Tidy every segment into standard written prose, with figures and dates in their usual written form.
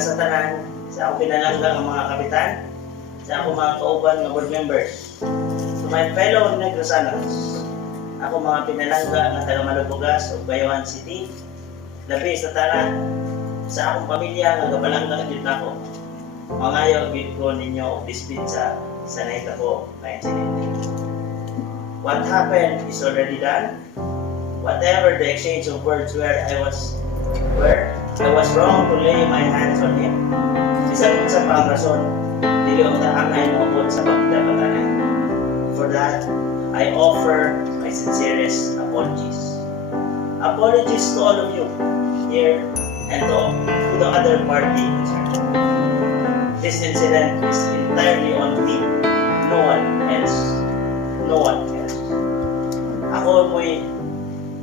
sa tanan, sa akong pinalangga ng mga kapitan, sa akong mga kauban ng board members. To my fellow Negrosanos, ako mga pinalangga ng taga Malubugas o Bayawan City, labi sa tanan, sa akong pamilya nga gabalangga gid nako. Mangayo gid ko ninyo og dispensa sa nahitabo na insidente. What happened is already done. Whatever the exchange of words where I was wrong to lay my hands on him. Bisan sa pang rason, dili ang taangay mo pod sa pagdapatanan. For that, I offer my sincerest apologies. Apologies to all of you here and to the other party concerned. This incident is entirely on me, no one else. No one else. Ako po'y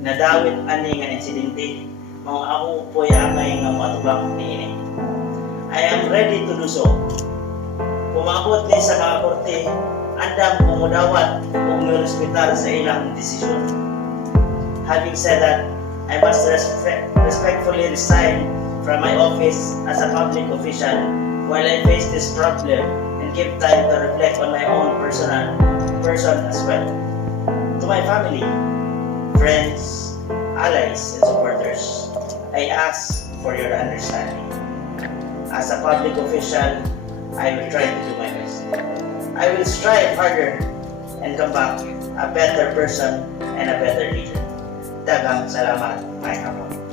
nadawit ani nga insidente, mga ako po'y angay nga matubang niini. I am ready to do so. Kumabot ni sa mga korte, andam kumudawat kung respetar sa ilang desisyon. Having said that, I must respectfully resign from my office as a public official while I face this problem and give time to reflect on my own person as well. To my family, friends, allies, and supporters, I ask for your understanding. As a public official, I will try to do my best. I will strive harder and come back a better person and a better leader. Daghang salamat, mga kapatid.